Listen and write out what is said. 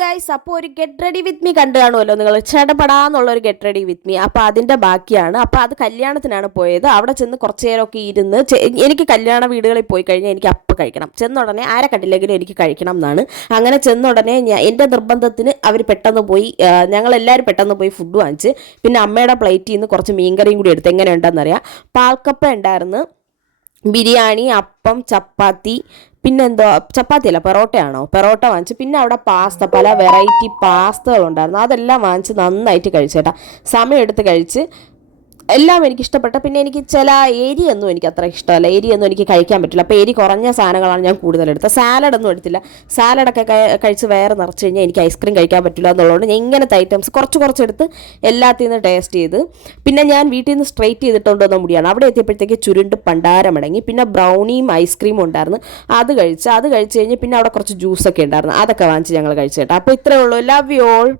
Guys, അപ്പോൾ ഒരു get ready with me കണ്ടു കാണുമല്ലോ നിങ്ങൾ, ചടപടാന്നുള്ളൊരു ഗെറ്റ് റെഡി വിത്ത് മീ. അപ്പോൾ അതിൻ്റെ ബാക്കിയാണ്. അപ്പോൾ അത് കല്യാണത്തിനാണ് പോയത്. അവിടെ ചെന്ന് കുറച്ച് നേരമൊക്കെ ഇരുന്ന് എനിക്ക് കല്യാണ വീടുകളിൽ പോയി കഴിഞ്ഞാൽ എനിക്ക് അപ്പം കഴിക്കണം. ചെന്ന ഉടനെ ആരെ കണ്ടില്ലെങ്കിലും എനിക്ക് കഴിക്കണം എന്നാണ്. അങ്ങനെ ചെന്ന ഉടനെ എൻ്റെ നിർബന്ധത്തിന് അവർ പെട്ടെന്ന് പോയി, ഞങ്ങളെല്ലാവരും പെട്ടെന്ന് പോയി ഫുഡ് വാങ്ങിച്ച്. പിന്നെ അമ്മയുടെ പ്ലേറ്റിൽ നിന്ന് കുറച്ച് മീൻകറിയും കൂടി എടുത്ത്. എങ്ങനെയുണ്ടെന്നറിയാം. പാൽക്കപ്പ ഉണ്ടായിരുന്നു, ബിരിയാണി, അപ്പം, ചപ്പാത്തി, പിന്നെന്തോ ചപ്പാത്തിയല്ല പെറോട്ട വാങ്ങിച്ച്. പിന്നെ അവിടെ പാസ്ത, പല വെറൈറ്റി പാസ്തകളുണ്ടായിരുന്നു. അതെല്ലാം വാങ്ങിച്ച് നന്നായിട്ട് കഴിച്ചേട്ടാ. സമയം എടുത്ത് കഴിച്ച് എല്ലാം എനിക്കിഷ്ടപ്പെട്ട. പിന്നെ എനിക്ക് ചില എരിയൊന്നും എനിക്ക് അത്ര ഇഷ്ടമല്ല, എരിയൊന്നും എനിക്ക് കഴിക്കാൻ പറ്റില്ല. അപ്പോൾ എരി കുറഞ്ഞ സാധനങ്ങളാണ് ഞാൻ കൂടുതലെടുത്തത്. സാലഡൊന്നും എടുത്തില്ല. സാലഡൊക്കെ കഴിച്ച് വയറ് നിറച്ച് കഴിഞ്ഞാൽ എനിക്ക് ഐസ്ക്രീം കഴിക്കാൻ പറ്റില്ല എന്നുള്ളതുകൊണ്ട് ഞാൻ ഇങ്ങനത്തെ ഐറ്റംസ് കുറച്ചെടുത്ത് എല്ലാത്തിൽ നിന്ന് ടേസ്റ്റ് ചെയ്ത്. പിന്നെ ഞാൻ വീട്ടിൽ നിന്ന് സ്ട്രെയിറ്റ് ചെയ്തിട്ടുണ്ടോന്ന മുടിയാണ്. അവിടെ എത്തിയപ്പോഴത്തേക്ക് ചുരുണ്ട് പണ്ടാരമടങ്ങി. പിന്നെ ബ്രൗണിയും ഐസ്ക്രീമും ഉണ്ടായിരുന്നു, അത് കഴിച്ച് കഴിഞ്ഞ് പിന്നെ അവിടെ കുറച്ച് ജ്യൂസൊക്കെ ഉണ്ടായിരുന്നു, അതൊക്കെ വാങ്ങിച്ച് ഞങ്ങൾ കഴിച്ചേട്ടാ. അപ്പോൾ ഇത്രയേ ഉള്ളൂ. Love you all.